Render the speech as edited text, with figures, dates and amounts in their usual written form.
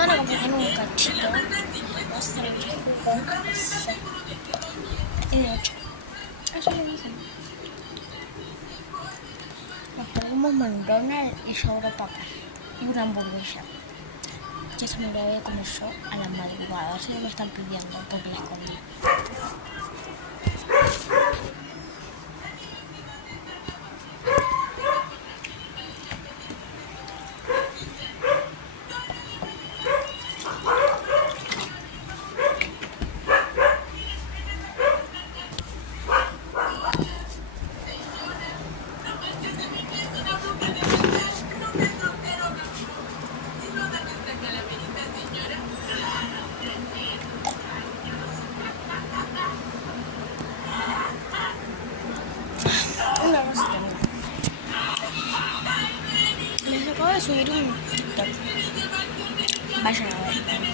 van a comer un cachito. Va a ser el jugo. Y de 8. Eso le dicen. Nos pedimos McDonald's y sobra papas. Y una hamburguesa. Que eso me lo voy a comer yo a la madrugada. Eso me están pidiendo porque la escondí. Una rosita, mira. Les acabo de subir un TikTok. Vayan a ver.